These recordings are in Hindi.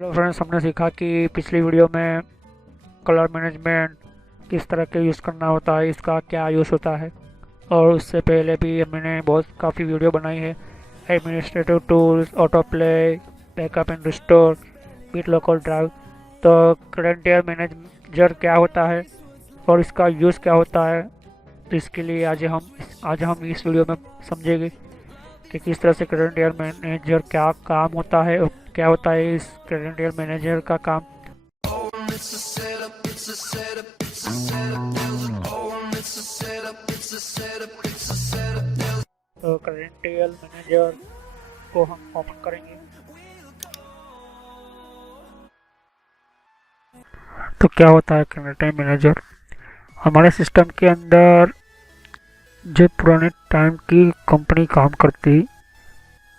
हेलो फ्रेंड्स, हमने सीखा कि पिछली वीडियो में कलर मैनेजमेंट किस तरह के यूज़ करना होता है, इसका क्या यूज़ होता है। और उससे पहले भी मैंने काफ़ी वीडियो बनाई है। Administrative tools, auto play, backup and restore, bit local drive. तो करंट ईयर मैनेजर क्या होता है और इसका यूज़ क्या होता है, तो इसके लिए आज हम इस वीडियो में समझेंगे कि किस तरह से करंट ईयर मैनेजर क्या काम होता है और क्या होता है इस करंट ईयर मैनेजर का काम। तो करंट ईयर मैनेजर को हम ओपन करेंगे। तो क्या होता है करंट ईयर मैनेजर? हमारे सिस्टम के अंदर जो पुराने टाइम की कंपनी काम करती,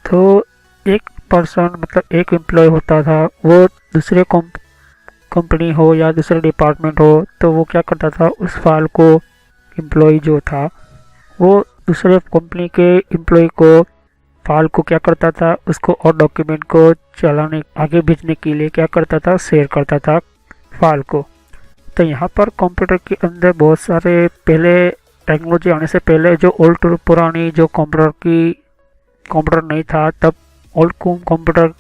तो एक पर्सन मतलब एक एम्प्लॉय होता था, वो दूसरे कंपनी हो या दूसरे डिपार्टमेंट हो, तो वो क्या करता था, उस फाइल को एम्प्लॉय जो था वो दूसरे कंपनी के एम्प्लॉय को फाइल को क्या करता था, उसको और डॉक्यूमेंट को चलाने आगे भेजने के लिए क्या करता था, शेयर करता था फाइल को। तो यहाँ पर कंप्यूटर के अंदर बहुत सारे पहले टेक्नोलॉजी आने से पहले जो ओल्ड पुरानी जो कंप्यूटर नहीं था, तब ओल्ड कंप्यूटर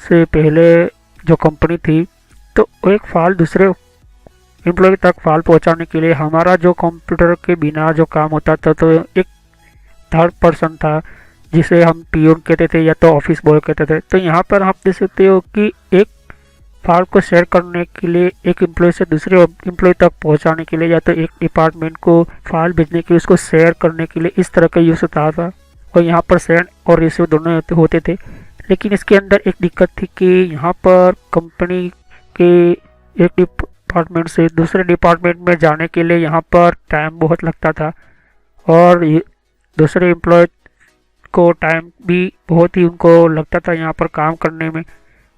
से पहले जो कंपनी थी, तो एक फाइल दूसरे एम्प्लॉय तक फाइल पहुंचाने के लिए हमारा जो कंप्यूटर के बिना जो काम होता था, तो एक थर्ड पर्सन था जिसे हम पीओन कहते थे या तो ऑफिस बॉय कहते थे। तो यहाँ पर आप देख सकते हो कि एक फाइल को शेयर करने के लिए, एक एम्प्लॉय से दूसरे एम्प्लॉय तक पहुंचाने के लिए, या तो एक डिपार्टमेंट को फाइल भेजने के लिए, उसको शेयर करने के लिए, इस तरह का यूज होता था। और यहाँ पर सेंड और रिसीव दोनों होते थे। लेकिन इसके अंदर एक दिक्कत थी कि यहाँ पर कंपनी के एक डिपार्टमेंट से दूसरे डिपार्टमेंट में जाने के लिए यहाँ पर टाइम बहुत लगता था, और दूसरे एम्प्लॉय को टाइम भी बहुत ही उनको लगता था यहाँ पर काम करने में,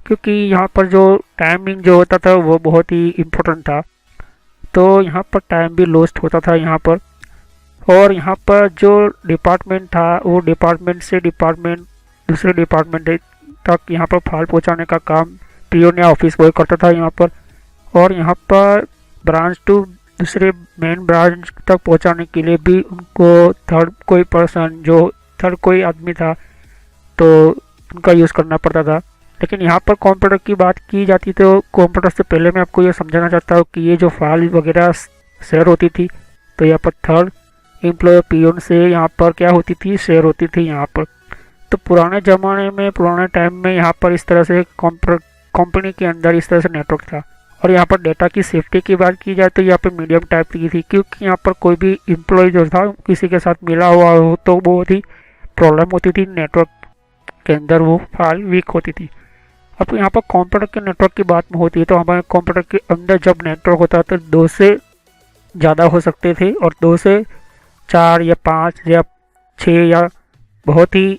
क्योंकि यहाँ पर जो टाइमिंग जो होता था वो बहुत ही इम्पोर्टेंट था। तो यहाँ पर टाइम भी लॉस्ट होता था यहाँ पर। और यहाँ पर जो डिपार्टमेंट था, वो डिपार्टमेंट से दूसरे डिपार्टमेंट तक यहाँ पर फाइल पहुँचाने का काम पीओन या ऑफिस बॉय करता था यहाँ पर। और यहाँ पर ब्रांच टू दूसरे मेन ब्रांच तक पहुँचाने के लिए भी उनको थर्ड कोई आदमी था, तो उनका यूज़ करना पड़ता था। लेकिन यहाँ पर कंप्यूटर की बात की जाती, तो कंप्यूटर से पहले मैं आपको ये समझाना चाहता हूँ कि ये जो फाइल वगैरह शेयर होती थी, तो यहाँ पर थर्ड एम्प्लॉय पीओन से यहाँ पर क्या होती थी, शेयर होती थी यहाँ पर। तो पुराने ज़माने में, पुराने टाइम में यहाँ पर इस तरह से कंपनी के अंदर इस तरह से नेटवर्क था। और यहाँ पर डेटा की सेफ्टी की बात की जाए तो यहाँ पर मीडियम टाइप की थी, क्योंकि यहाँ पर कोई भी एम्प्लॉय जो था किसी के साथ मिला हुआ हो तो बहुत ही प्रॉब्लम होती थी, नेटवर्क के अंदर वो फाइल वीक होती थी। अब यहाँ पर कंप्यूटर के नेटवर्क की बात होती है, तो हमारे कंप्यूटर के अंदर जब नेटवर्क होता तो 2 से ज़्यादा हो सकते थे, और 2 से 4 या 5 या 6 या बहुत ही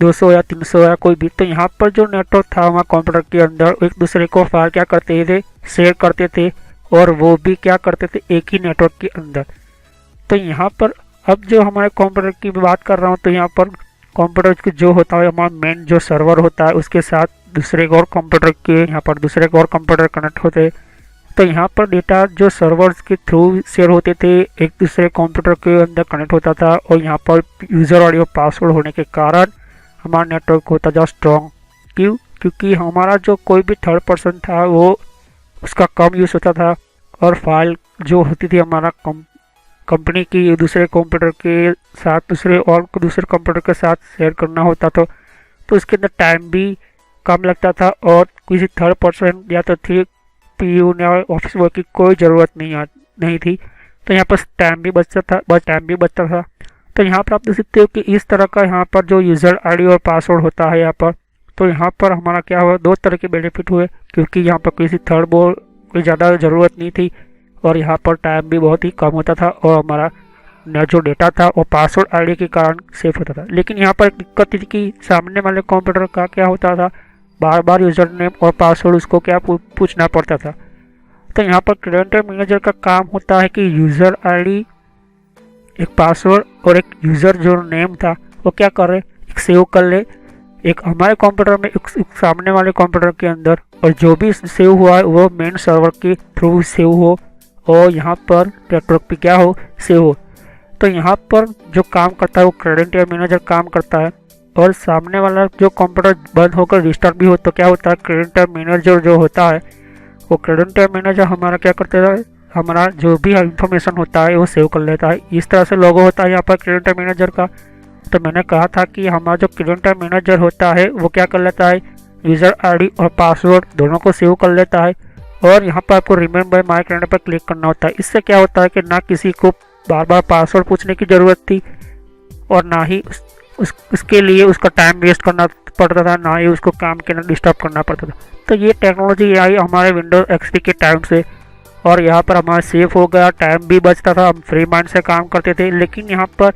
200 या 300 या कोई भी। तो यहाँ पर जो नेटवर्क था हमारे कंप्यूटर के अंदर, एक दूसरे को फाइल क्या करते थे, शेयर करते थे, और वो भी क्या करते थे, एक ही नेटवर्क के अंदर। तो यहाँ पर अब जो हमारे कंप्यूटर की बात कर रहा हूँ, तो यहाँ पर कंप्यूटर जो होता है, हमारा मेन जो सर्वर होता है, उसके साथ दूसरे और कंप्यूटर कनेक्ट होते। तो यहाँ पर डेटा जो सर्वर्स के थ्रू शेयर होते थे, एक दूसरे कंप्यूटर के अंदर कनेक्ट होता था, और यहाँ पर यूज़र ऑडियो पासवर्ड होने के कारण हमारा नेटवर्क होता था स्ट्रॉन्ग। क्योंकि हमारा जो कोई भी थर्ड पर्सन था वो उसका कम यूज़ होता था, और फाइल जो होती थी हमारा कंपनी की दूसरे कंप्यूटर के साथ दूसरे कंप्यूटर के साथ शेयर करना होता था, तो उसके अंदर टाइम भी कम लगता था, और किसी थर्ड पर्सन या तो थी पीओन या ऑफिस वर्क की कोई ज़रूरत नहीं थी। तो यहाँ पर टाइम भी बचता था। तो यहाँ पर आप देख सकते हो कि इस तरह का यहाँ पर जो यूज़र आईडी और पासवर्ड होता है यहाँ पर, तो यहाँ पर हमारा क्या हुआ, 2 तरह के बेनिफिट हुए, क्योंकि यहाँ पर किसी थर्ड की ज़्यादा ज़रूरत नहीं थी, और यहाँ पर टाइम भी बहुत ही कम होता था, और हमारा जो डेटा था वो पासवर्ड आईडी के कारण सेफ होता था। लेकिन यहाँ पर एक दिक्कत थी कि सामने वाले कंप्यूटर का क्या होता था, बार बार यूज़र नेम और पासवर्ड उसको क्या पूछना पड़ता था। तो यहाँ पर करंट ईयर मैनेजर का काम होता है कि यूज़र आईडी, एक पासवर्ड और एक यूज़र जो नेम था वो क्या करे, एक सेव कर ले, एक हमारे कंप्यूटर में एक सामने वाले कंप्यूटर के अंदर, और जो भी सेव हुआ है वो मेन सर्वर के थ्रू सेव हो और यहाँ पर नेटवर्क पे क्या हो, सेव हो। तो यहाँ पर जो काम करता है वो क्रेडेंशियल मैनेजर काम करता है, और सामने वाला जो कंप्यूटर बंद होकर रिस्टार्ट भी हो तो क्या होता है, क्रेडेंशियल मैनेजर जो होता है वो क्रेडेंशियल मैनेजर हमारा क्या करता है, हमारा जो भी इंफॉर्मेशन होता है वो सेव कर लेता है। इस तरह से लोगो होता है यहाँ पर क्रेडेंशियल मैनेजर का। तो मैंने कहा था कि हमारा जो क्रेडेंशियल मैनेजर होता है वो क्या कर लेता है, यूज़र आईडी और पासवर्ड दोनों को सेव कर लेता है, और यहाँ पर आपको रिमेंबर माय क्रेडेंशियल पर क्लिक करना होता है। इससे क्या होता है कि ना किसी को बार बार पासवर्ड पूछने की ज़रूरत थी, और ना ही उसके लिए उसका टाइम वेस्ट करना पड़ता था, ना ही उसको काम के अंदर डिस्टर्ब करना पड़ता था। तो ये टेक्नोलॉजी आई हमारे विंडोज एक्सपी के टाइम से, और यहाँ पर हमारा सेफ हो गया, टाइम भी बचता था, हम फ्री माइंड से काम करते थे। लेकिन यहाँ पर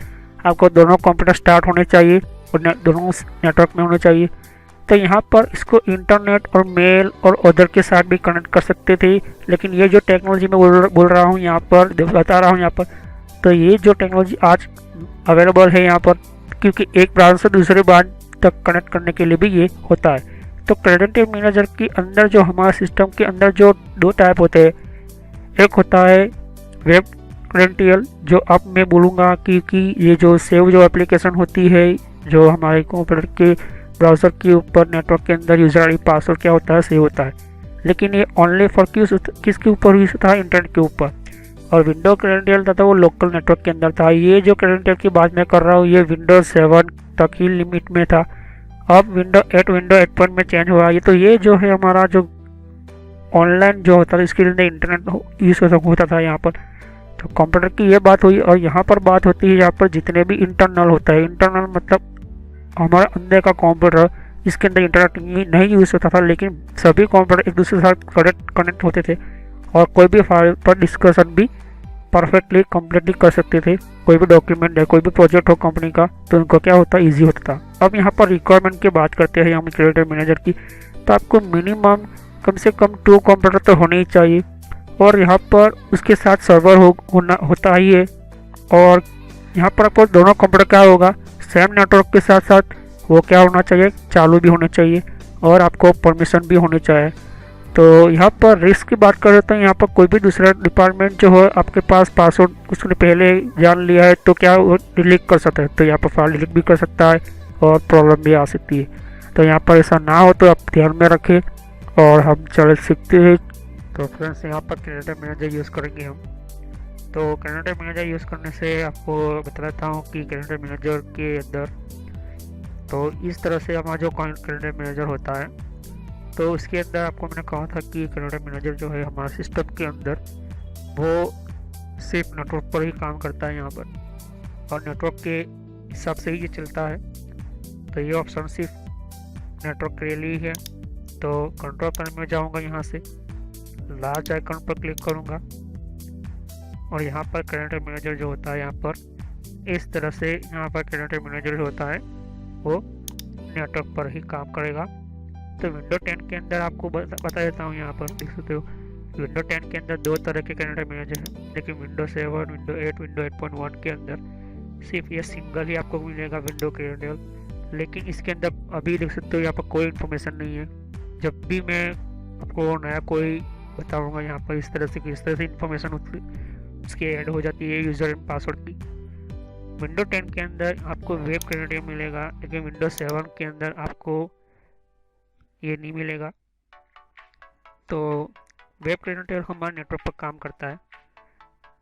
आपको दोनों कंप्यूटर स्टार्ट होने चाहिए और दोनों नेटवर्क में होने चाहिए। तो यहाँ पर इसको इंटरनेट और मेल और अदर के साथ भी कनेक्ट कर सकते थे। लेकिन ये जो टेक्नोलॉजी मैं बोल रहा हूँ यहाँ पर, बता रहा हूँ यहाँ पर, तो ये जो टेक्नोलॉजी आज अवेलेबल है यहाँ पर, क्योंकि एक ब्रांच से दूसरे ब्रांच तक कनेक्ट करने के लिए भी ये होता है। तो क्रेडेंशियल मैनेजर के अंदर जो हमारे सिस्टम के अंदर जो दो टाइप होते हैं, एक होता है वेब क्रेडेंशियल, जो अब मैं बोलूँगा क्योंकि ये जो सेव जो एप्लीकेशन होती है जो हमारे कंप्यूटर के ब्राउज़र के ऊपर नेटवर्क के अंदर यूज़र आईडी पासवर्ड क्या होता है, सेव होता है। लेकिन ये ओनली फॉर किसके ऊपर यूज होता है, इंटरनेट के ऊपर। और विंडो क्रेडेंशियल था वो लोकल नेटवर्क के अंदर था। ये जो क्रेडेंशियल की बात मैं कर रहा हूँ ये विंडोज 7 तक ही लिमिट में था। अब विंडो 8 में चेंज हुआ। ये तो ये जो है हमारा जो ऑनलाइन जो होता था इसके लिए इंटरनेट यूज़ होता था यहाँ पर। तो कंप्यूटर की ये बात हुई, और यहाँ पर बात होती है यहाँ पर जितने भी इंटरनल होता है। इंटरनल मतलब हमारे अंदर का कंप्यूटर जिसके अंदर इंटरनेट नहीं यूज़ होता था, लेकिन सभी कंप्यूटर एक दूसरे के साथ कनेक्ट होते थे और कोई भी फाइल पर डिस्कशन भी परफेक्टली कम्प्लीटली कर सकते थे। कोई भी डॉक्यूमेंट है, कोई भी प्रोजेक्ट हो कंपनी का, तो उनको क्या होता है, ईजी होता था। अब यहाँ पर रिक्वायरमेंट की बात करते हैं हम क्रिएटिव मैनेजर की, तो आपको मिनिमम कम से कम 2 कंप्यूटर तो होने ही चाहिए, और यहाँ पर उसके साथ सर्वर होता ही है। और यहाँ पर आपको दोनों कंप्यूटर क्या होगा, सेम नेटवर्क के साथ साथ वो क्या होना चाहिए, चालू भी होने चाहिए, और आपको परमिशन भी होनी चाहिए। तो यहाँ पर रिस्क की बात कर रहे हैं, यहाँ पर कोई भी दूसरा डिपार्टमेंट जो है आपके पास पासवर्ड उसने पहले जान लिया है तो क्या वो डिलीट कर सकता है, तो यहाँ पर फाइल डिलीट भी कर सकता है और प्रॉब्लम भी आ सकती है। तो यहाँ पर ऐसा ना हो तो आप ध्यान में रखें, और हम चल सकते हैं। तो फ्रेंड्स यहाँ पर क्रिएटिव मैनेजर यूज़ करेंगे हम। तो क्रिएटिव मैनेजर यूज़ करने से आपको बता देता हूँ कि क्रिएटिव मैनेजर के अंदर तो इस तरह से हमारा जो क्रिएटिव मैनेजर होता है, तो उसके अंदर आपको मैंने कहा था कि क्रिएटिव मैनेजर जो है हमारा सिस्टम के अंदर वो सिर्फ नेटवर्क पर ही काम करता है यहाँ पर, और नेटवर्क के हिसाब से ही ये चलता है। तो ये ऑप्शन सिर्फ नेटवर्क के लिए है। तो कंट्रोल पैनल में जाऊँगा, यहाँ से लार्ज आइकन पर क्लिक करूँगा, और यहाँ पर क्रिएटिव मैनेजर जो होता है यहाँ पर इस तरह से यहाँ पर क्रिएटिव मैनेजर जो होता है वो नेटवर्क पर ही काम करेगा। तो विंडो 10 के अंदर आपको बता देता हूँ, यहाँ पर देख सकते हो विंडो 10 के अंदर 2 तरह के क्रिएटिव मैनेजर हैं, लेकिन विंडो 7, विंडो 8, विंडो 8.1 के अंदर सिर्फ ये सिंगल ही आपको मिलेगा विंडो क्रिएटिव। लेकिन इसके अंदर अभी देख सकते हो यहाँ पर कोई इन्फॉर्मेशन नहीं है। जब भी मैं आपको नया कोई बताऊँगा यहाँ पर इस तरह से किस तरह से इन्फॉर्मेशन उसकी ऐड हो जाती है यूज़र एंड पासवर्ड की। विंडो 10 के अंदर आपको वेब क्रिएटिव मिलेगा, लेकिन विंडो 7 के अंदर आपको ये नहीं मिलेगा। तो वेब क्रिएटिव हमारे नेटवर्क पर काम करता है।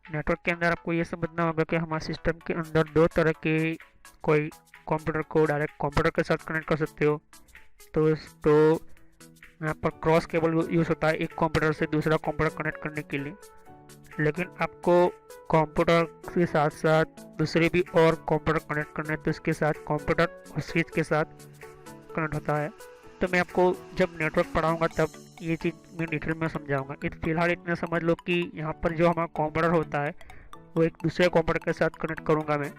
नेटवर्क के अंदर आपको ये समझना होगा कि हमारे सिस्टम के अंदर 2 तरह के कोई कंप्यूटर को डायरेक्ट कंप्यूटर के साथ कनेक्ट कर सकते हो। तो यहाँ पर क्रॉस केबल यूज़ होता है एक कंप्यूटर से दूसरा कंप्यूटर कनेक्ट करने के लिए, लेकिन आपको कंप्यूटर के साथ साथ दूसरे भी और कंप्यूटर कनेक्ट करना है तो इसके साथ कंप्यूटर और स्विच के साथ कनेक्ट होता है। तो मैं आपको जब नेटवर्क पढ़ाऊँगा तब ये चीज़ मैं डिटेल में समझाऊँगा। फिलहाल इतना समझ लो कि यहाँ पर जो हमारा कंप्यूटर होता है वो एक दूसरे कंप्यूटर के साथ कनेक्ट करूँगा मैं,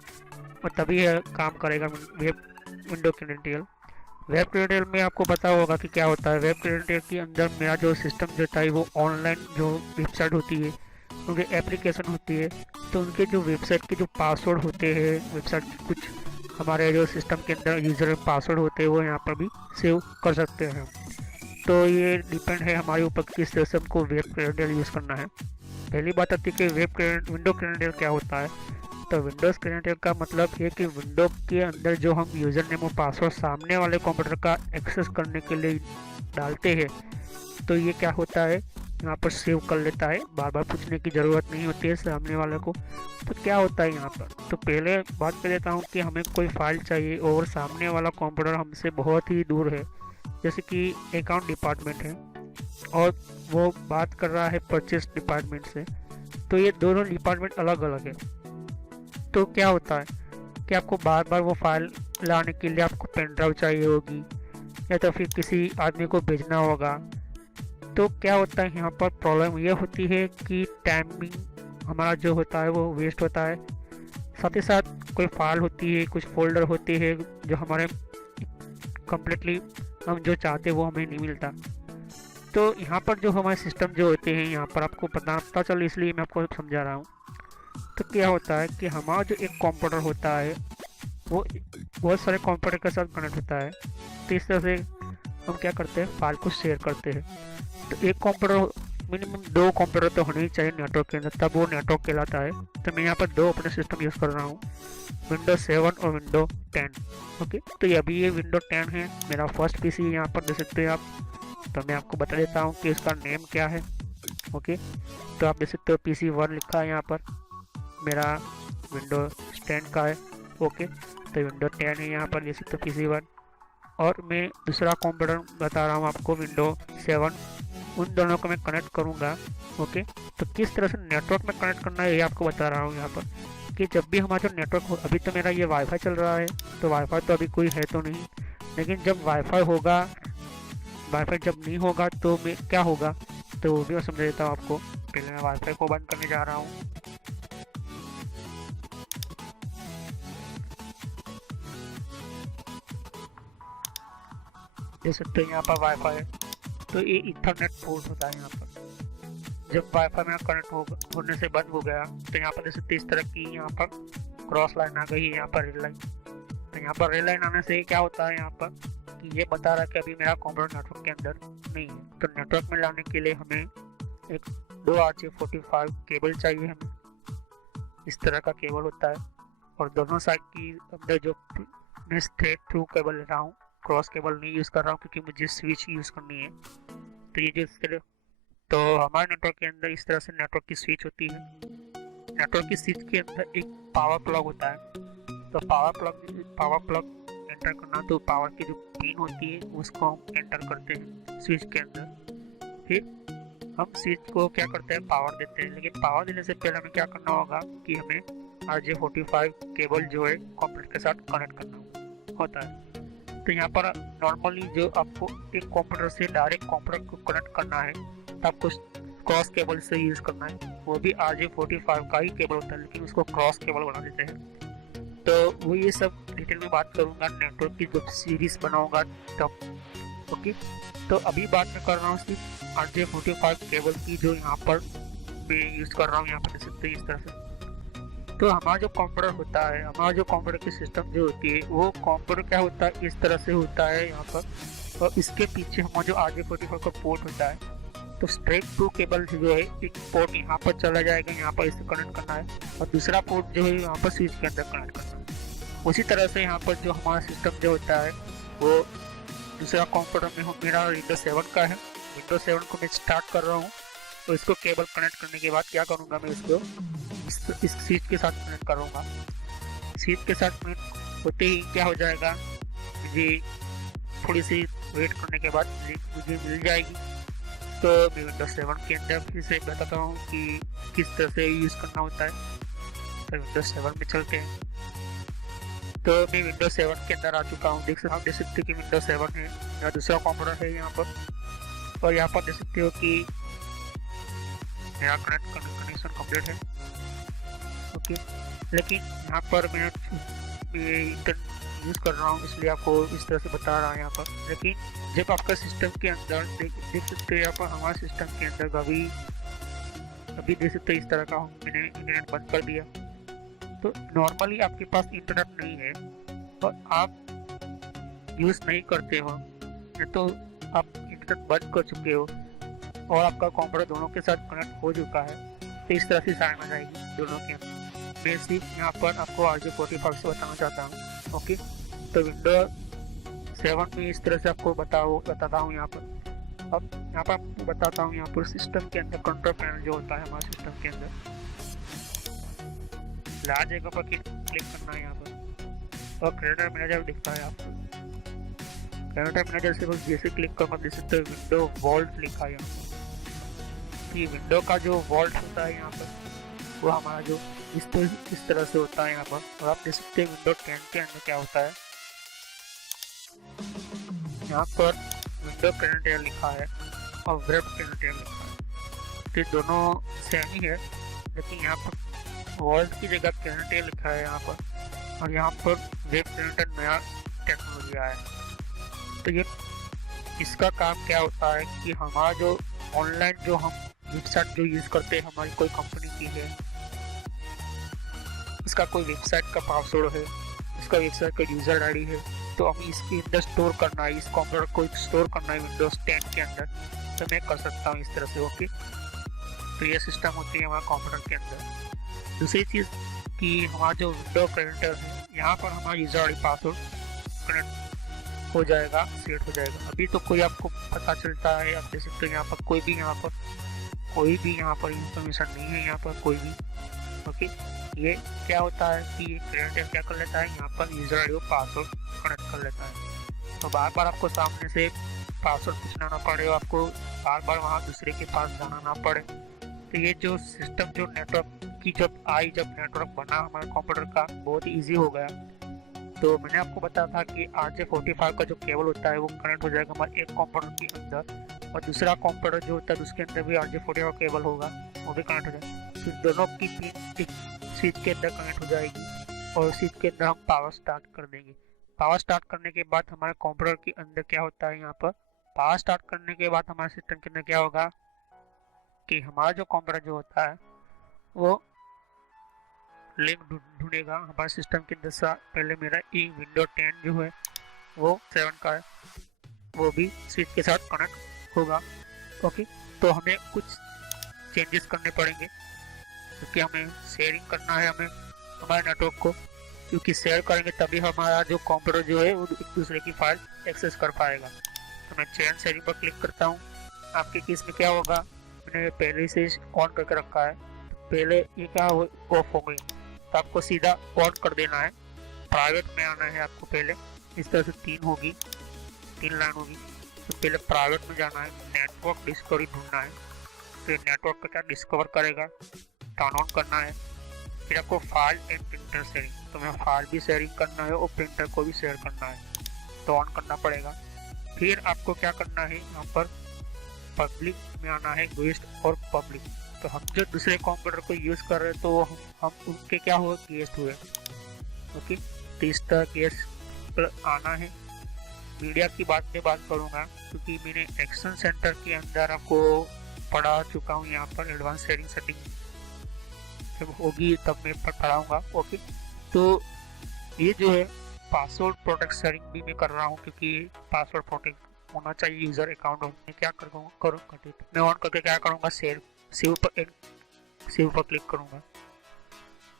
और तभी काम करेगा विंडो क्रेडेंशियल। वेब क्रेडेंशियल में आपको पता होगा कि क्या होता है। वेब क्रेडेंशियल के अंदर मेरा जो सिस्टम जो था वो ऑनलाइन जो वेबसाइट होती है, उनकी एप्लीकेशन होती है, तो उनके जो वेबसाइट के जो पासवर्ड होते हैं, वेबसाइट के कुछ हमारे जो सिस्टम के अंदर यूज़र पासवर्ड होते हैं वो यहाँ पर भी सेव कर सकते हैं। तो ये डिपेंड है हमारे ऊपर किस तरह से हमको वेब क्रेडेंशियल यूज़ करना है। पहली बात आती है कि विंडो क्रेडेंशियल क्या होता है। तो विंडोज़ क्रेडेंशियल का मतलब है कि विंडो के अंदर जो हम यूज़र नेम और पासवर्ड सामने वाले कंप्यूटर का एक्सेस करने के लिए डालते हैं, तो ये क्या होता है यहाँ पर सेव कर लेता है, बार बार पूछने की ज़रूरत नहीं होती है सामने वाले को। तो क्या होता है यहाँ पर, तो पहले बात कर देता हूँ कि हमें कोई फाइल चाहिए और सामने वाला कंप्यूटर हमसे बहुत ही दूर है, जैसे कि अकाउंट डिपार्टमेंट है और वो बात कर रहा है परचेस डिपार्टमेंट से, तो ये दोनों डिपार्टमेंट अलग अलग है। तो क्या होता है कि आपको बार बार वो फाइल लाने के लिए आपको पेन ड्राइव चाहिए होगी या तो फिर किसी आदमी को भेजना होगा। तो क्या होता है यहाँ पर प्रॉब्लम ये होती है कि टाइमिंग हमारा जो होता है वो वेस्ट होता है, साथ ही साथ कोई फाइल होती है, कुछ फोल्डर होते हैं जो हमारे कम्प्लीटली हम जो चाहते हैं वो हमें नहीं मिलता। तो यहाँ पर जो हमारे सिस्टम जो होते हैं यहाँ पर आपको पता चले इसलिए मैं आपको समझा रहा हूँ। तो क्या होता है कि हमारा जो एक कंप्यूटर होता है वो बहुत सारे कंप्यूटर के साथ कनेक्ट होता है। तो इस तरह से हम क्या करते हैं, फाइल को शेयर करते हैं। तो एक कंप्यूटर मिनिमम 2 कंप्यूटर तो होने ही चाहिए नेटवर्क के अंदर, तब वो नेटवर्क कहलाता है। तो मैं यहाँ पर 2 ऑपरेटिंग सिस्टम यूज़ कर रहा हूँ, विंडोज 7 और विंडो 10। ओके, तो ये अभी ये विंडो 10 है, मेरा फर्स्ट पीसी है, यहाँ पर देख सकते हैं आप। तो मैं आपको बता देता हूँ कि इसका नेम क्या है। ओके, तो आप देख सकते हो PC 1 लिखा है यहाँ पर, मेरा विंडो 10 का है। ओके, तो विंडो 10 है यहाँ पर देख सकते हो PC 1, और मैं दूसरा कंप्यूटर बता रहा हूँ आपको विंडो 7। उन दोनों को मैं कनेक्ट करूँगा। ओके, तो किस तरह से नेटवर्क में कनेक्ट करना है ये आपको बता रहा हूँ यहाँ पर, कि जब भी हमारा जो नेटवर्क हो, अभी तो मेरा ये वाईफाई चल रहा है, तो वाईफाई तो अभी कोई है तो नहीं, लेकिन जब वाईफाई होगा, वाईफाई जब नहीं होगा तो मैं क्या होगा, तो वो भी मैं समझा देता हूँ आपको। पहले मैं वाईफाई को बंद करने जा रहा हूँ। देख सकते हैं यहाँ पर वाईफाई है, तो ये इथरनेट पोर्ट होता है यहाँ पर। जब वाईफाई में कनेक्ट होने से बंद हो गया तो यहाँ पर देख सकते इस तरह की यहाँ पर क्रॉस लाइन आ गई है, यहाँ पर रेल लाइन। तो यहाँ पर रेल लाइन आने से क्या होता है यहाँ पर कि ये बता रहा है कि अभी मेरा कंप्यूटर नेटवर्क के अंदर नहीं है। तो नेटवर्क में लाने के लिए हमें एक 2 RJ45 केबल चाहिए हमें, इस तरह का केबल होता है। और दोनों साइड की अंदर जो मैं स्ट्रेट थ्रू केबल ले रहा हूँ, क्रॉस केबल नहीं यूज़ कर रहा हूँ क्योंकि मुझे स्विच यूज़ करनी है। तो ये जो इस तरह, तो हमारे नेटवर्क के अंदर इस तरह से नेटवर्क की स्विच होती है। नेटवर्क की स्विच के अंदर एक पावर प्लग होता है, तो पावर प्लग एंटर करना, तो पावर की जो पिन होती है उसको हम एंटर करते हैं स्विच के अंदर। फिर हम स्विच को क्या करते हैं, पावर देते हैं। लेकिन पावर देने से पहले हमें क्या करना होगा कि हमें RJ45 केबल जो है कंप्यूटर के साथ कनेक्ट करना होता है। तो यहाँ पर नॉर्मली जो आपको एक कंप्यूटर से डायरेक्ट कंप्यूटर को कनेक्ट करना है तो आपको क्रॉस केबल से यूज़ करना है, वो भी RJ45 का ही केबल होता है, लेकिन उसको क्रॉस केबल बना देते हैं। तो वो ये सब डिटेल में बात करूँगा नेटवर्क की जब सीरीज बनाऊंगा तब। ओके, तो अभी बात मैं कर रहा हूँ सिर्फ RJ45 केबल की, जो यहाँ पर मैं यूज़ कर रहा हूँ। यहाँ पर देख सकते हैं इस तरह से। तो हमारा जो कंप्यूटर होता है, हमारा जो कंप्यूटर की सिस्टम जो होती है, वो कंप्यूटर क्या होता है इस तरह से होता है यहाँ पर। और इसके पीछे हमारा जो RJ45 का पोर्ट होता है, तो स्ट्रेट थ्रू केबल जो है एक पोर्ट यहाँ पर चला जाएगा, यहाँ पर इसे कनेक्ट करना है, और दूसरा पोर्ट जो है यहाँ पर स्विच के अंदर कनेक्ट करना है। उसी तरह से यहाँ पर जो हमारा सिस्टम जो होता है वो दूसरा कंप्यूटर में मेरा विंडो 7 का है। विंडो 7 को मैं स्टार्ट कर रहा हूँ, तो इसको केबल कनेक्ट करने के बाद क्या करूँगा, मैं इसको इस स्विच के साथ कनेक्ट करूँगा। स्विच के साथ कनेक्ट होते ही क्या हो जाएगा, मुझे थोड़ी सी वेट करने के बाद मुझे मिल जाएगी। तो मैं विंडो 7 के अंदर फिर से बताता हूँ कि किस तरह से यूज़ करना होता है। तो विंडो 7 में चलते हैं। तो मैं विंडो 7 के अंदर आ चुका हूँ। देख सकते हो कि विंडो 7 है, मेरा दूसरा कंप्यूटर है यहाँ पर। और यहाँ पर देख सकते हो कि मेरा कनेक्शन कंप्लीट है। ओके, लेकिन यहाँ पर मैं इंटरनेट यूज़ कर रहा हूँ, इसलिए आपको इस तरह से बता रहा हूँ यहाँ पर। लेकिन जब आपका सिस्टम के अंदर देख सकते हो यहाँ पर हमारे सिस्टम के अंदर अभी देख सकते हो इस तरह का मैंने इंटरनेट बंद कर दिया। तो नॉर्मली आपके पास इंटरनेट नहीं है और आप यूज़ नहीं करते हो या तो आप इंटरनेट बंद कर चुके हो और आपका कंप्यूटर दोनों के साथ कनेक्ट हो चुका है, तो इस तरह से साइन आ जाएगी दोनों के अंदर। मैं सिर्फ यहाँ पर आपको RJ45 से बताना चाहता हूँ। ओके, तो विंडो 7 में इस तरह से आपको बताता हूँ यहाँ पर। अब यहाँ पर आपको बताता हूँ, यहाँ पर सिस्टम के अंदर कंट्रोल पैनल जो होता है हमारे सिस्टम के अंदर, लाल जगह पर क्लिक करना है यहाँ पर और कैलेंडर मैनेजर दिखता है आपको। कैलेंडर मैनेजर से बस जैसे क्लिक करूँगा देख सकते हो विंडो वॉल्ट लिखा है यहाँ पर। ये विंडो का जो वॉल्ट होता है यहाँ पर वो हमारा जो इस तरह से होता है यहाँ पर। और आप देख सकते हैं विंडो 10 के अंदर क्या होता है, यहाँ पर विंडो कैलेंडर लिखा है और वेब कैलेंडर लिखा है। तो दोनों सेम ही है, लेकिन यहाँ पर वॉल्ट की जगह कैलेंडर लिखा है यहाँ पर, और यहाँ पर वेब कैलेंडर नया टेक्नोलॉजी आया है। तो ये इसका काम क्या होता है कि हमारा जो ऑनलाइन जो हम वेबसाइट जो यूज़ करते हैं, हमारी कोई कंपनी की है, इसका कोई वेबसाइट का पासवर्ड है, इसका वेबसाइट का यूज़र आईडी है, तो हमें इसके अंदर स्टोर करना है, इस कंप्यूटर को स्टोर करना है विंडोज 10 के अंदर, तो मैं कर सकता हूँ इस तरह से। ओके, तो ये सिस्टम होती है हमारे कंप्यूटर के अंदर। दूसरी चीज़ कि हमारा जो विंडो कैलेंडर है, यहाँ पर हमारा यूज़र आईडी पासवर्ड कनेक्ट हो जाएगा, सेट हो जाएगा। अभी तो कोई आपको पता चलता है, आप देख सकते हो यहाँ पर कोई भी यहाँ पर इंफॉर्मेशन नहीं है, यहाँ पर कोई भी। ओके, ये क्या होता है कि कैलेंडर क्या कर लेता है, यहाँ पर यूज़र आईडी और पासवर्ड कनेक्ट कर लेता है। तो बार बार आपको सामने से पासवर्ड पूछना ना पड़े, आपको बार बार वहाँ दूसरे के पास जाना ना पड़े। तो ये जो सिस्टम जो नेटवर्क की जब नेटवर्क बना हमारे कंप्यूटर का, बहुत ईजी हो गया। तो मैंने आपको बताया था कि RJ45 का जो केबल होता है वो कनेक्ट हो जाएगा हमारे एक कंप्यूटर के अंदर, और दूसरा कंप्यूटर जो होता है उसके अंदर भी RJ45 केबल होगा, वो भी कनेक्ट हो जाएगा। फिर दोनों की स्विच के अंदर कनेक्ट हो जाएगी और स्विच के अंदर हम पावर स्टार्ट कर देंगे। पावर स्टार्ट करने के बाद हमारे कंप्यूटर के अंदर क्या होता है, यहाँ पर पावर स्टार्ट करने के बाद हमारे सिस्टम के अंदर क्या होगा कि हमारा जो कंप्यूटर जो होता है वो लिंक ढूंढेगा हमारे सिस्टम के अंदर। पहले मेरा विंडो 10 जो है वो 7 का है, वो भी स्विच के साथ कनेक्ट होगा। ओके, तो हमें कुछ चेंजेस करने पड़ेंगे क्योंकि हमें शेयरिंग करना है हमें हमारे नेटवर्क को, क्योंकि शेयर करेंगे तभी हमारा जो कंप्यूटर जो है वो एक दूसरे की फाइल एक्सेस कर पाएगा। तो मैं चेन शेयरिंग पर क्लिक करता हूँ। आपके केस में क्या होगा, मैंने पहले से ऑन करके रखा है, पहले ये क्या ऑफ हो गई, तो आपको सीधा ऑन कर देना है। प्राइवेट में आना है आपको पहले, इस तरह से 3 लाइन होगी, तो पहले प्राइवेट में जाना है, नेटवर्क डिस्कवरी ढूंढना है, फिर नेटवर्क का क्या डिस्कवर करेगा, टर्न ऑन करना है। फिर आपको फाइल एंड प्रिंटर शेयरिंग, तो मैं फाइल भी शेयरिंग करना है और प्रिंटर को भी शेयर करना है, तो ऑन करना पड़ेगा। फिर आपको क्या करना है, यहाँ पर पब्लिक में आना है, गेस्ट और पब्लिक। तो हम जो दूसरे कंप्यूटर को यूज़ कर रहे हैं तो हम उनके क्या हुए, गेस्ट हुए। ओके, तो इस तरह गेस्ट पर आना है। मीडिया की बात करूँगा क्योंकि मैंने एक्शन सेंटर के अंदर आपको पढ़ा चुका हूँ, यहाँ पर एडवांस शेयरिंग सेटिंग जब होगी तब मैं पढ़ाऊँगा। ओके, तो ये जो है पासवर्ड प्रोटेक्ट शेयरिंग भी मैं कर रहा हूँ क्योंकि पासवर्ड प्रोटेक्ट होना चाहिए यूज़र अकाउंट। मैं क्या करूँगा मैं ऑन करके क्या करूँगा, सेव पर क्लिक करूँगा।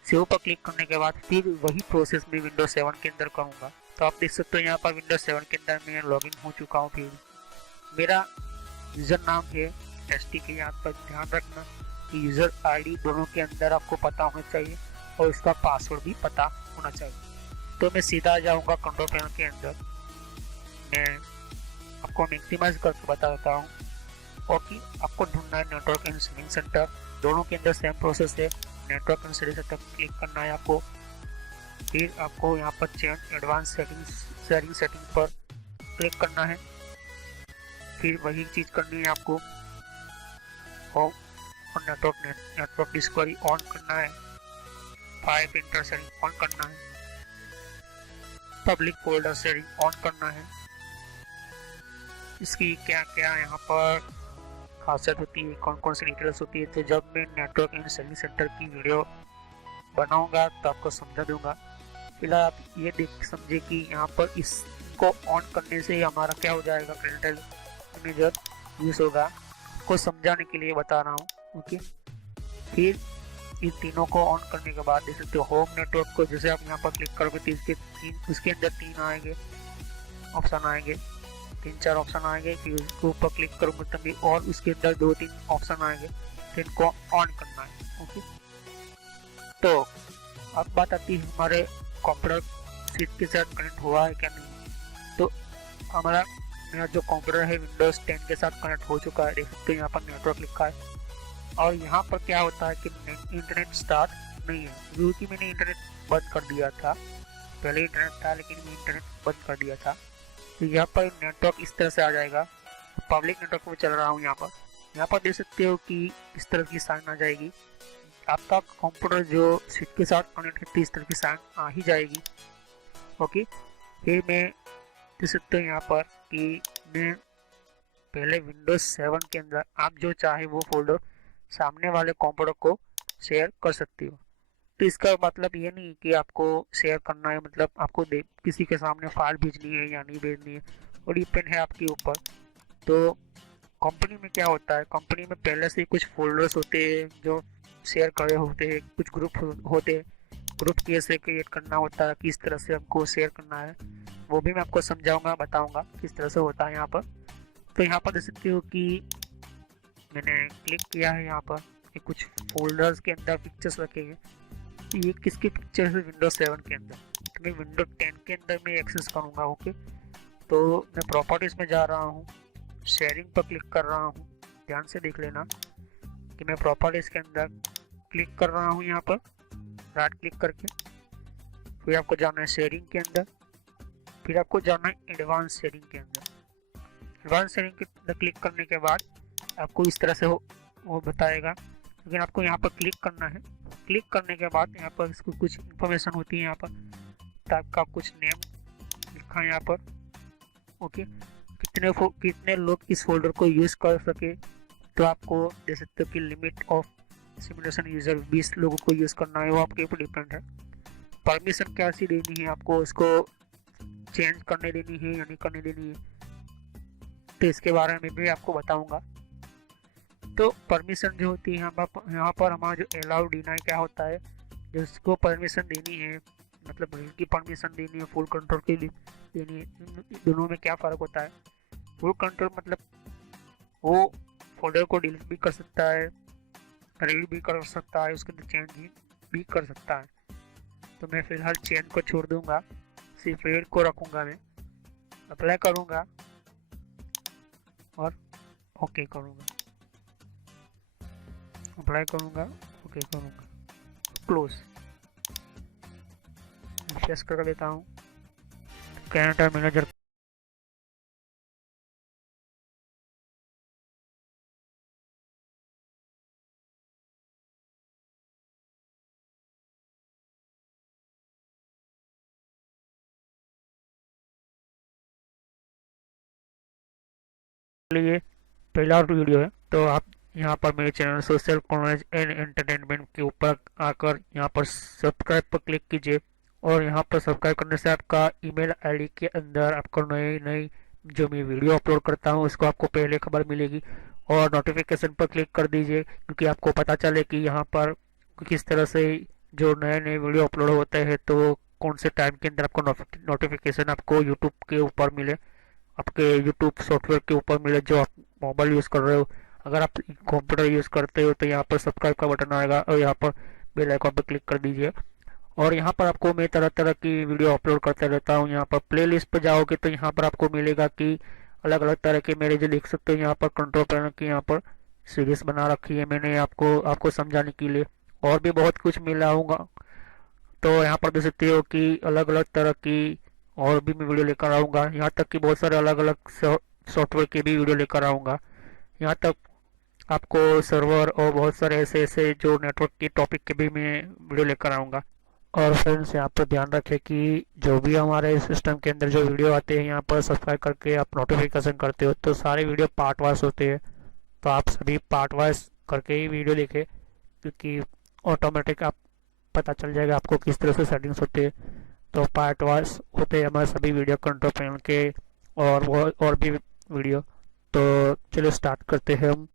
सेव पर क्लिक करने के बाद फिर वही प्रोसेस में विंडो 7 के अंदर करूँगा। तो आप देख सकते हो यहाँ पर विंडो 7 के अंदर मैं लॉगिन हो चुका हूँ। फिर मेरा यूज़र नाम है STK, यहाँ पर ध्यान रखना कि यूज़र आईडी दोनों के अंदर आपको पता होना चाहिए और इसका पासवर्ड भी पता होना चाहिए। तो मैं सीधा आ जाऊँगा कंट्रोल पैनल के अंदर, मैं आपको मैक्सिमाइज करके बता देता हूँ। ओके, आपको ढूंढना है नेटवर्क एंड शेयरिंग सेंटर, दोनों के अंदर सेम प्रोसेस है। Network and sharing centre click करना है आपको, फिर आपको यहाँ पर चेंज एडवांस शेयरिंग सेटिंग पर क्लिक करना है, फिर वही चीज़ करनी है आपको और नेटवर्क डिस्कवरी ऑन करना है, फाइल प्रिंटर शेयरिंग ऑन करना है, पब्लिक फोल्डर शेयरिंग ऑन करना है। इसकी क्या क्या यहाँ पर खासियत होती है, कौन कौन सी डिटेल्स होती है, तो जब मैं नेटवर्क एंड शेयरिंग सेंटर की वीडियो बनाऊंगा तो आपको समझा दूंगा। फिलहाल आप ये देख समझे कि यहाँ पर इसको ऑन करने से हमारा क्या हो जाएगा, क्रेडिट मैनेजर यूज होगा। आपको समझाने के लिए बता रहा हूँ। ओके, फिर इन तीनों को ऑन करने के बाद देख सकते हो होम नेटवर्क को, जैसे आप यहाँ पर क्लिक करोगे तो उसके अंदर तीन आएंगे ऑप्शन आएंगे, 3-4 ऑप्शन आएंगे। फिर उसके ऊपर क्लिक करूंगा तभी और उसके अंदर 2-3 ऑप्शन आएंगे, फिर इनको ऑन करना है। ओके, तो अब बात आती है हमारे कंप्यूटर सीट के साथ कनेक्ट हुआ है क्या नहीं। तो हमारा मेरा जो कंप्यूटर है विंडोज 10 के साथ कनेक्ट हो चुका है। देख सकते हो यहाँ पर नेटवर्क लिखा है और यहाँ पर क्या होता है कि इंटरनेट स्टार्ट नहीं है, क्योंकि मैंने इंटरनेट बंद कर दिया था। पहले इंटरनेट था लेकिन मैं इंटरनेट बंद कर दिया था। तो यहाँ पर नेटवर्क इस तरह से आ जाएगा, पब्लिक नेटवर्क में चल रहा हूँ। यहाँ पर देख सकते हो कि इस तरह की साइन आ जाएगी। आपका कंप्यूटर जो सीट के साथ कनेक्ट करती है इस तरह की साइन आ ही जाएगी। ओके, फिर मैं देख सकते हो यहाँ पर कि मैं पहले विंडोज 7 के अंदर आप जो चाहे वो फोल्डर सामने वाले कंप्यूटर को शेयर कर सकती हो। तो इसका मतलब ये नहीं कि आपको शेयर करना है, मतलब आपको किसी के सामने फाइल भेजनी है या नहीं भेजनी है, और डिपेंड है आपके ऊपर। तो कंपनी में क्या होता है, कंपनी में पहले से ही कुछ फोल्डर्स होते हैं जो शेयर करे होते हैं, कुछ ग्रुप होते हैं, ग्रुप कैसे क्रिएट करना होता है, किस तरह से हमको शेयर करना है, वो भी मैं आपको समझाऊंगा, बताऊंगा किस तरह से होता है यहाँ पर। तो यहाँ पर देख सकते हो कि मैंने क्लिक किया है, यहाँ पर कुछ फोल्डर्स के अंदर पिक्चर्स रखे हैं। ये किसके पिक्चर है, विंडोज 7 के अंदर। तो मैं विंडोज 10 के अंदर मैं एक्सेस करूँगा। ओके, तो मैं प्रॉपर्टीज में जा रहा हूँ, शेयरिंग पर क्लिक कर रहा हूँ। ध्यान से देख लेना कि मैं प्रॉपर्टीज के अंदर क्लिक कर रहा हूँ, यहाँ पर राइट क्लिक करके। फिर आपको जाना है शेयरिंग के अंदर, फिर आपको जाना है एडवांस शेयरिंग के अंदर। एडवांस शेयरिंग के अंदर क्लिक करने के बाद आपको इस तरह से वो बताएगा, लेकिन आपको यहाँ पर क्लिक करना है। क्लिक करने के बाद यहाँ पर इसको कुछ इन्फॉर्मेशन होती है, यहाँ पर टाइप का कुछ नेम लिखा है यहाँ पर। ओके, कितने लोग इस फोल्डर को यूज़ कर सके, तो आपको दे सकते हो कि लिमिट ऑफ सिमुलेशन यूज़र 20 लोगों को यूज़ करना है, वो आपके ऊपर डिपेंड है। परमिशन कैसी देनी है आपको, उसको चेंज करने देनी है या नहीं करने देनी है, तो इसके बारे में भी आपको बताऊंगा। तो परमिशन जो होती है यहाँ पर हमारा जो अलाउ डिनाई क्या होता है, जिसको परमिशन देनी है, मतलब रीड की परमिशन देनी है, फुल कंट्रोल के लिए देनी है। दोनों में क्या फ़र्क होता है, फुल कंट्रोल मतलब वो फोल्डर को डिलीट भी कर सकता है, रीड भी कर सकता है, उसके अंदर चेंज भी कर सकता है। तो मैं फिलहाल चेंज को छोड़ दूंगा, सिर्फ रीड को रखूँगा। मैं अप्लाई करूँगा और ओके करूँगा, अप्लाई करूँगा, ओके करूँगा, क्लोज रिफ्रेश कर देता हूँ। कैलेंडर मैनेजर लिए पहला वीडियो है, तो आप यहाँ पर मेरे channel social knowledge and entertainment के ऊपर आकर यहाँ पर सब्सक्राइब पर क्लिक कीजिए, और यहाँ पर सब्सक्राइब करने से आपका ईमेल आईडी के अंदर आपको नई नई जो मैं वीडियो अपलोड करता हूँ उसको आपको पहले खबर मिलेगी। और नोटिफिकेशन पर क्लिक कर दीजिए, क्योंकि आपको पता चले कि यहाँ पर किस तरह से जो नए नए वीडियो अपलोड होते हैं, तो कौन से टाइम के अंदर आपको नोटिफिकेशन आपको यूट्यूब के ऊपर मिले, आपके यूट्यूब सॉफ्टवेयर के ऊपर मिले जो आप मोबाइल यूज़ कर रहे हो। अगर आप कंप्यूटर यूज़ करते हो तो यहाँ पर सब्सक्राइब का बटन आएगा और यहाँ पर बेल आइकॉन पर क्लिक कर दीजिए। और यहाँ पर आपको मैं तरह तरह की वीडियो अपलोड करते रहता हूँ। यहाँ पर प्लेलिस्ट पे जाओगे तो यहाँ पर आपको मिलेगा कि अलग अलग तरह के मेरे जो देख सकते हो यहाँ पर कंट्रोल पैनल की यहाँ पर सीरीज बना रखी है मैंने आपको समझाने के लिए, और भी बहुत कुछ मिला होगा। तो यहाँ पर देख सकते हो कि अलग अलग तरह की और भी मैं वीडियो लेकर आऊँगा, यहाँ तक कि बहुत सारे अलग अलग सॉफ्टवेयर के भी वीडियो लेकर आऊँगा। यहाँ तक आपको सर्वर और बहुत सारे ऐसे ऐसे जो नेटवर्क के टॉपिक के भी मैं वीडियो लेकर आऊँगा। और फ्रेंड्स यहाँ पर ध्यान रखें कि जो भी हमारे सिस्टम के अंदर जो वीडियो आते हैं यहाँ पर सब्सक्राइब करके आप नोटिफिकेशन करते हो तो सारे वीडियो पार्ट वाइज होते हैं, तो आप सभी पार्ट वाइज करके ही वीडियो देखें, क्योंकि ऑटोमेटिक आप पता चल जाएगा आपको किस तरह से सेटिंग्स होती है। तो पार्ट वाइज होते हैं हमारे सभी वीडियो कंट्रोल पैनल के, और वो और भी वीडियो। तो चलिए स्टार्ट करते हैं हम।